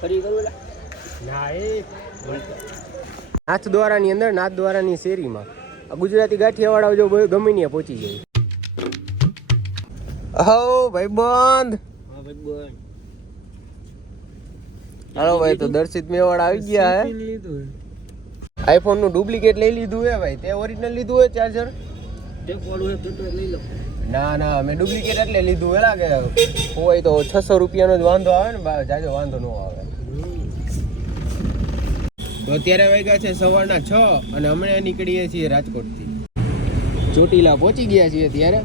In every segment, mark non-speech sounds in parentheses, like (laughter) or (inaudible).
ફરી કરું ની ના એ નાથ દ્વારાની અંદર નાથ દ્વારાની શેરીમાં. આ ગુજરાતી ગાંઠિયાવાળા જો ગમે ત્યાં પહોંચી જાય. હો ભાઈ બંધ હા ભાઈ હાલો ભાઈ તો દર્શિત મેવાડ આવી ગયા હે. આઈફોનનું ડુપ્લિકેટ લઈ લીધું હે ભાઈ. તે ઓરિજિનલ લીધું ચાર્જર? હે તો તો લઈ લો. ના ના મેં ડુપ્લિકેટ એટલે લીધું. એલા કે હોય તો છસો રૂપિયાનો જ વાંધો આવે ને જાજો વાંધો ન આવે. તો અત્યારે વાગ્યા છે સવારના છ અને હમણાં નીકળીએ છીએ રાજકોટથી. ચોટીલા પહોંચી ગયા છીએ ત્યારે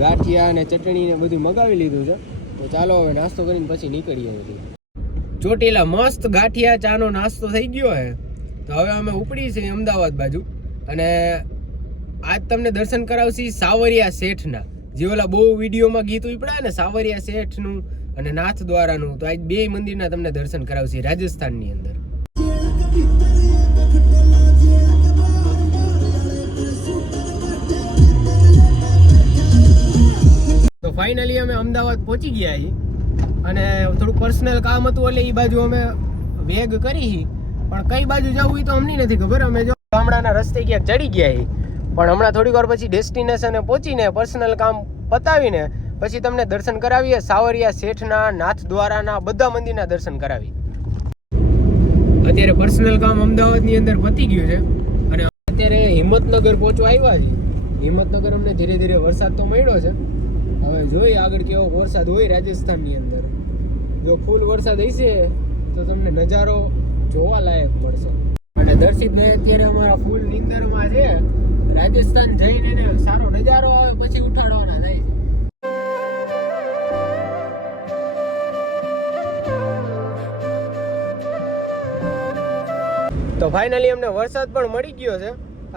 ગાંઠિયા અને ચટણી ને બધું મગાવી લીધું છે. તો ચાલો હવે નાસ્તો કરીને પછી નીકળીએ અહીંથી. ચોટીલા મસ્ત ગાંઠિયા ચાનો નાસ્તો થઈ ગયો હે. તો હવે અમે ઉપડી છીએ અમદાવાદ બાજુ. અને આજ તમને દર્શન કરાવશી સાવરિયા શેઠના. જે ઓલા બહુ વિડીયોમાં ગીત ઉપડાય ને, સાવરિયા શેઠનું અને નાથ દ્વારાનું. તો આજ બે મંદિરના તમને દર્શન કરાવશે રાજસ્થાનની અંદર. તો ફાઇનલી અમે અમદાવાદ પહોંચી ગયા છીએ અને થોડું પર્સનલ કામ હતું એટલે એ બાજુ અમે વેગ કરી. પણ કઈ બાજુ જવું એ તો અમને નથી ખબર. અમે જો ગામડાના રસ્તે ક્યાંક ચડી ગયા હી. પણ હમણાં થોડીક વાર પછી ડેસ્ટિનેશને પહોંચીને પર્સનલ કામ પતાવીને પછી તમને દર્શન કરાવીએ. સાવરિયા, શેઠના નાથ દ્વારાના બધા મંદિરના દર્શન કરાવી અત્યારે પર્સનલ કામ અમદાવાદની અંદર પતી ગયું છે. અને અત્યારે હિંમતનગર પહોંચવા આવ્યા છીએ. હિંમતનગર અમને ધીરે ધીરે વરસાદ તો મળ્યો છે. હવે જોઈએ આગળ કેવો વરસાદ હોય રાજસ્થાનની અંદર. જો ફૂલ વરસાદ હશે, તો તમને નજારો જોવા લાયક મળશે. અને દર્શિતભાઈ અત્યારે અમારા ફૂલ નિંદરમાં છે. રાજસ્થાન જઈને એને સારો નજારો આવે, પછી ઉઠાડવાના થાય તો ફાઇનલી અમને વરસાદ પણ મળી ગયો છે.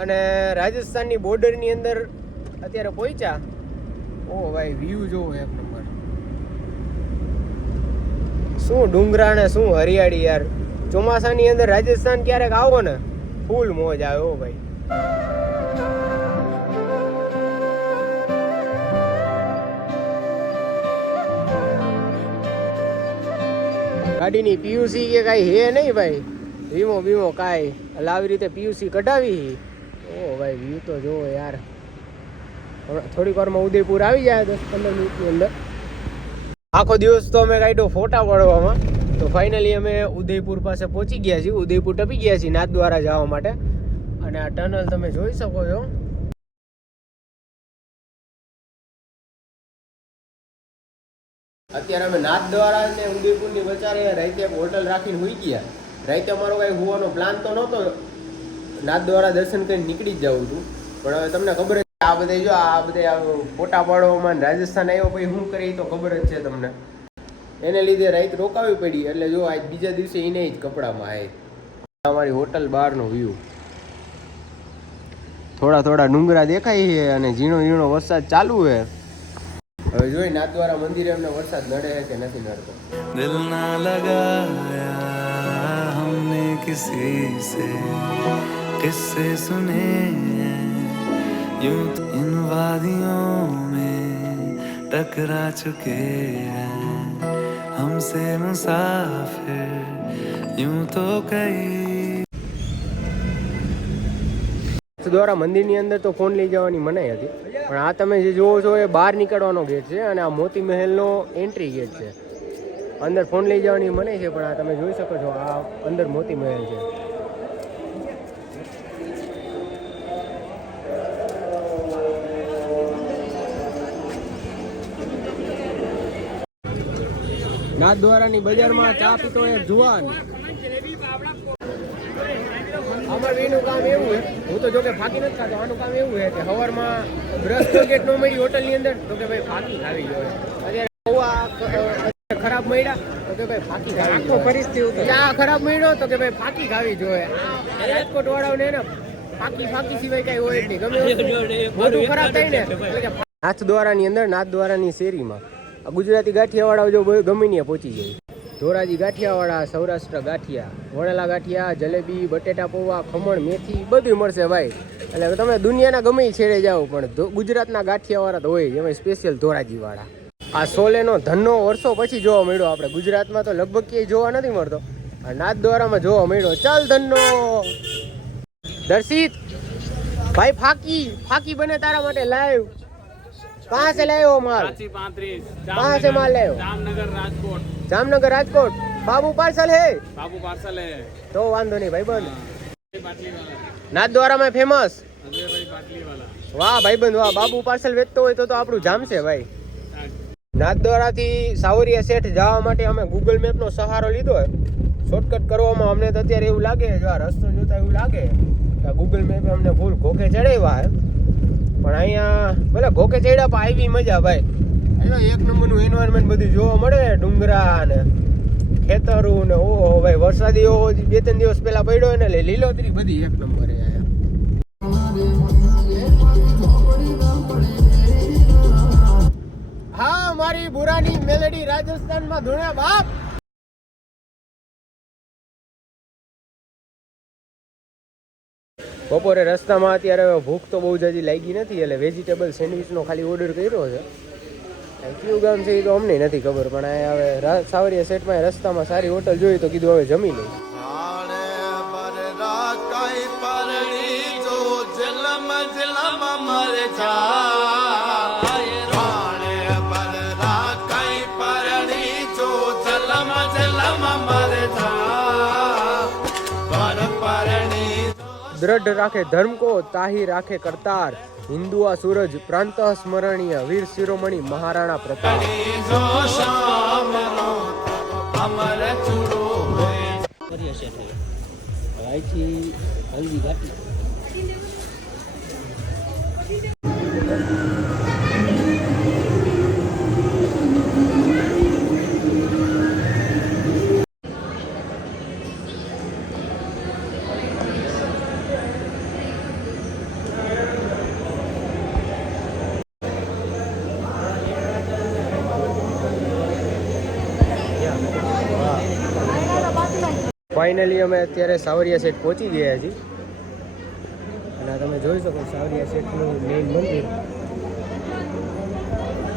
અને રાજસ્થાનની બોર્ડરની અંદર અત્યારે પહોંચ્યા. ઓ ભાઈ વ્યૂ જોવો એક નંબર શું ડુંગરા ને શું હરિયાળી યાર? ચોમાસાની અંદર રાજસ્થાન ક્યારેક આવો ને, ફૂલ મોજ આવે ઓ ભાઈ. ગાડીની પીયુસી કે કાંઈ હે નહીં ભાઈ? વીમો વીમો કાંઈ એટલે આવી રીતે પીયુસી કઢાવી. ઓ ભાઈ વ્યૂ તો જોવો યાર. થોડીક વારમાં ઉદયપુર આવી જાય દસ પંદર મિનિટની અંદર. આખો દિવસ તો અમે કાઢ્યો ફોટા પાડવામાં. તો ફાઇનલી અમે ઉદયપુર પાસે પહોંચી ગયા છીએ. ઉદયપુર ટપી ગયા છીએ નાથદ્વારા જવા માટે. અને આ ટનલ તમે જોઈ શકો છો. અત્યારે અમે નાથદ્વારા અને ઉદયપુરની વચારે રાતે હોટલ રાખીને હોઈ ગયા. રાતે અમારો કાંઈ હોવાનો પ્લાન તો નહોતો. નાથદ્વારા દર્શન કરીને નીકળી જ જવું છું. પણ હવે તમને ખબર આ બધે જો, આ બધે ફોટા પાડવામાં રાજસ્થાન આવ્યો પછી શું કરી તો ખબર જ છે તમને. એને લીધે રાઈત રોકાવી પડી, એટલે જો આજ બીજા દિવસે એને જ કપડામાં આવે અમારી હોટલ બહારનો વ્યૂ થોડા થોડા ડુંગરા દેખાય છે અને ઝીણો ઝીણો વરસાદ ચાલુ છે. હવે જોઈ નાથદ્વારા મંદિરે એમને વરસાદ નડે છે કે નથી નડતો. દિલ ના લગાયા હમને કિસી સે, કિસ્સે સુને यूं तो इन वादियों में टकरा चुके हैं हमसे मुसाफिर यूं तो कई દ્વારા મંદિરની અંદર તો ફોન લઈ જવાની મનાઈ હતી પણ આ તમે જે જોવો છો એ બહાર નીકળવાનો ગેટ છે અને આ મોતી મહેલનો એન્ટ્રી ગેટ છે અંદર ફોન લઈ જવાની મનાઈ છે પણ આ તમે જોઈ શકો છો આ અંદર મોતી મહેલ છે નાથદ્વારાની બજારમાં ચા પીતો એક જુવાન. અમાર એનું કામ એવું છે. હું તો જોકે ફાકી નથી ખાતો આનું કામ એવું છે કે સવારમાં બ્રશ કોલગેટ નો મળી હોટલની અંદર તો કે ભાઈ ફાકી ખાવી જોઈએ. અત્યારે બહુ આ ક- ખરાબ મળ્યા તો કે ભાઈ ફાકી ખાવી આખો પરિસ્થિતિ આ ખરાબ મળ્યો તો કે ભાઈ ફાકી ખાવી જોઈએ. રાજકોટ વાળાઓને ને ફાકી ફાકી સિવાય કઈ હોય નહીં. ગમે (laughs) બધું ખરાબ થાય ને એટલે કે નાથ દ્વારાની અંદર નાથ દ્વારાની શેરીમાં ગુજરાતી ગાંઠિયાવાળા જો ગમે ત્યાં પહોંચી જાય. ધોરાજી ગાંઠિયાવાળા, સૌરાષ્ટ્ર ગાંઠિયા વણેલા ગાંઠિયા, જલેબી, બટેટા પૌવા, ખમણ, મેથી બધું મળશે ભાઈ. એટલે તમે દુનિયાના ગમે છેડે જાઓ, પણ ગુજરાતના ગાંઠિયાવાળા તો હોય જ. એમાં સ્પેશિયલ ધોરાજીવાળા. આ સોલેનો ધનનો વર્ષો પછી જોવા મળ્યો આપણે. ગુજરાતમાં તો લગભગ ક્યાંય જોવા નથી મળતો. નાથ દ્વારામાં જોવા મળ્યો. ચાલ ધનનો. દર્શિત, ભાઈ ફાકી ફાકી બને તારા માટે લાઈવ કહાં સે લાયો માલ रांची पैंतीस कहाँ से माल लाए हो? जामनगर राजकोट જામનગર રાજકોટ બાબુ પાર્સલ હે बाबू पार्सल है તો વાંધો નહીં ભાઈ બંધ अजय बाटली वाला નાથદ્વારામાં ફેમસ अजय भाई बाटली वाला વાહ ભાઈબંધ વાહ બાબુ પાર્સલ વેચતો હોય તો તો આપણું જામશે ભાઈ નાથદ્વારાથી સાવરિયા શેઠ જવા માટે અમે ગૂગલ મેપનો સહારો લીધો હોય શોર્ટકટ કરવામાં અમને તો અત્યારે એવું લાગે જો આ રસ્તો જોતા એવું લાગે કે ગૂગલ મેપે અમને ફૂલ ઘોકે ચડાવ્યા હે પણ અહીંયા ભલે ઘોકે ચડ્યા પણ આવી મજા ભાઈ. એટલે એક નંબરનું એન્વાયરમેન્ટ બધું જોવા મળે, ડુંગરા ને ખેતરું ને ઓહો ભાઈ, વરસાદી ઓહો બે ત્રણ દિવસ પહેલા પડ્યો ને એટલે લીલોતરી બધી એક નંબર હા, મારી બુરાની મેલેડી રાજસ્થાનમાં ધૂણ્યા બાપ. બપોરે રસ્તામાં અત્યારે ભૂખ તો બહુ જલ્દી લાગી નથી, એટલે વેજીટેબલ સેન્ડવિચનો ખાલી ઓર્ડર કર્યો છે. કયું ગામ છે એ તો અમને નથી ખબર, પણ આ હવે સાવરિયા સેટમાં રસ્તામાં સારી હોટલ જોઈ તો કીધું હવે જમી લઈ પરણી જો દ્રઢ રાખે ધર્મ કો તાહી રાખે કરતાર. હિન્દુઆ સૂરજ, પ્રાંત સ્મરણીય, વીર શિરોમણી મહારાણા પ્રતાપ. અહીંથી હલ્દી ફાઇનલી અમે અત્યારે સાવરિયા સેટ પહોંચી ગયા છીએ. અને તમે જોઈ શકો સાવરિયા સેટનું મેઇન મંદિર.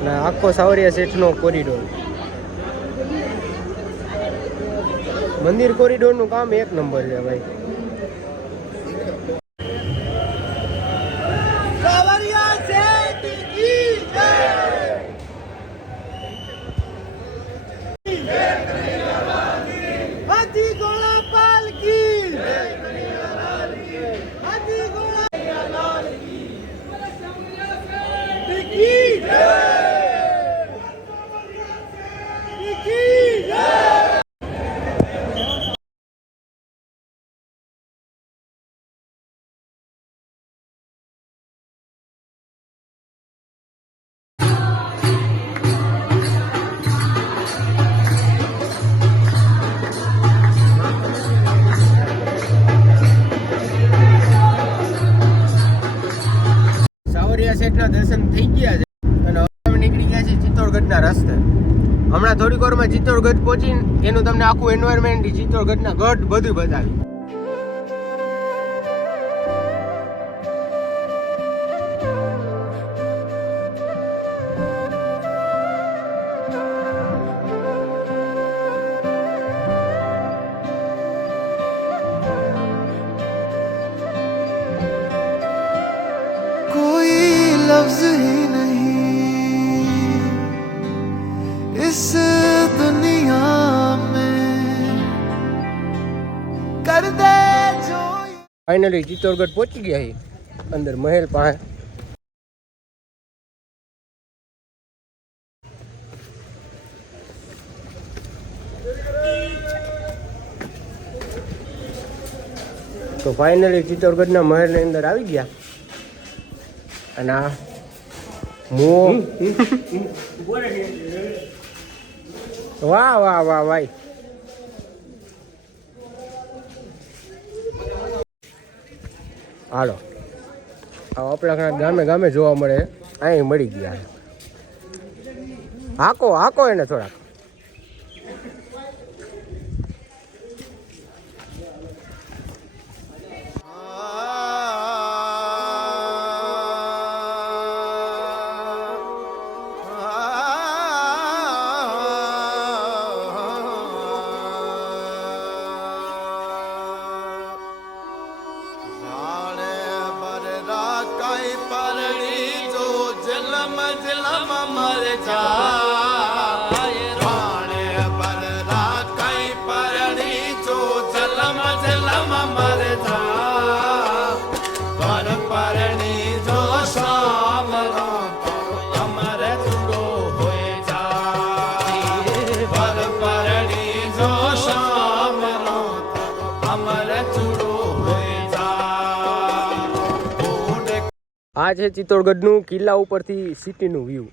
અને આખો સાવરિયા સેટનો કોરિડોર મંદિર કોરિડોરનું કામ એક નંબર છે ભાઈ. સેટના દર્શન થઈ ગયા છે. અને હવે નીકળી ગયા છે ચિત્તોડગઢના રસ્તે. હમણાં થોડીક વારમાં ચિત્તોડગઢ પહોંચીને એનું તમને આખું એન્વાયરમેન્ટ ચિત્તોડગઢના ગઢ બધું બતાવી इस दुनिया में कर दे जो ફાઇનલી ચિત્તોડગઢ પહોંચી ગયા છીએ અંદર મહેલ પાસે તો ફાઇનલી ચિત્તોડગઢના મહેલની અંદર આવી ગયા અને આ મો વાહ વાહ વાહ, ભાઈ. હાલો. આ આપણા ગામે ગામે જોવા મળે. અહીં મળી ગયા હાકો હાકો એને થોડાક. આ છે ચિત્તોડગઢનું કિલ્લા ઉપરથી સિટીનું વ્યૂ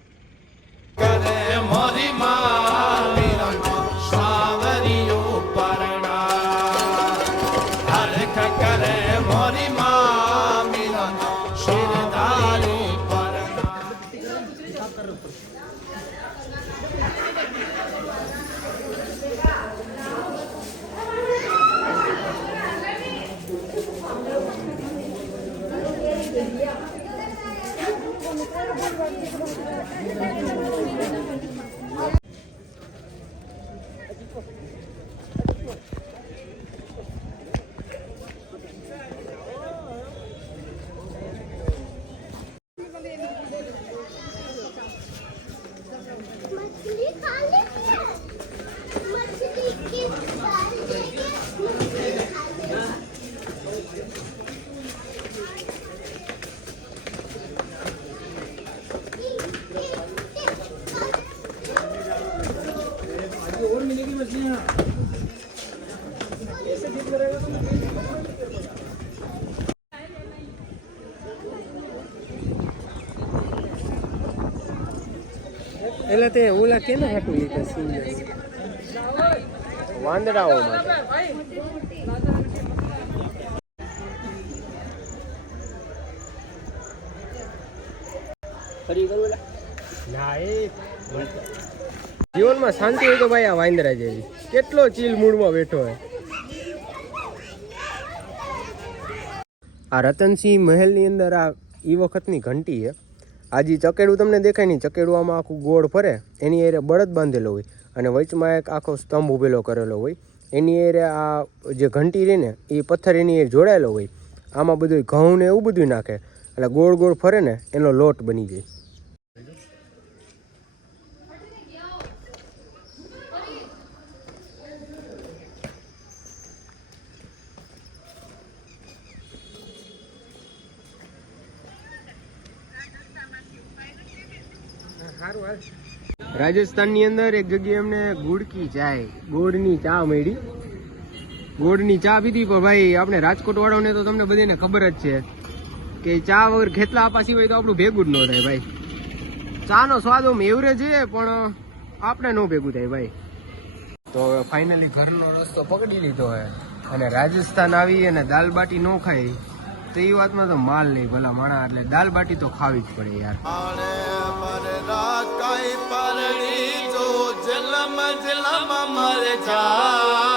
એટલે તે ઓલા કેને હાટું લીધા સિંહ વાંદરાઓ માટે ના એ જીવનમાં શાંતિ હોય તો ભાઈ આ વાંદરા જેવી. કેટલો ચીલ મૂડમાં બેઠો હોય. આ રતનસિંહ મહેલની અંદર આ એ વખતની ઘંટી છે. આ જે ચકેડું તમને દેખાય નહીં. ચકેડું આખું ગોળ ફરે. એની એરે બળદ બાંધેલો હોય. અને વચમાં એક આખો સ્તંભ ઊભેલો કરેલો હોય. એની એરે આ જે ઘંટી રહીને એ પથ્થર એની એર જોડાયેલો હોય. આમાં બધું ઘઉં ને એવું બધું નાખે. એટલે ગોળ ગોળ ફરે ને, એનો લોટ બની જાય. રાજસ્થાનની અંદર એક જગ્યાએ અમને ગુડકી ચાય, ગોળની ચા મળી. ગોળની ચા પીધી, પણ ભાઈ આપણે રાજકોટ વાળાને તો તમને બધાને ખબર જ છે કે ચા વગર ખેતલા આપા સિવાય તો આપણું ભેગું જ ન થાય ભાઈ. ચાનો સ્વાદ આમ એવરેજ છે, પણ આપણે ન ભેગું થાય ભાઈ. તો ફાઇનલી ઘરનો રસ્તો પકડી લીધો હે. અને રાજસ્થાન આવી અને દાલ બાટી ન ખાઈ. તો એ વાતમાં તો માલ નહીં ભલા માણા, એટલે દાલ બાટી તો ખાવી જ પડે યાર. જલમ જલમ મર જા.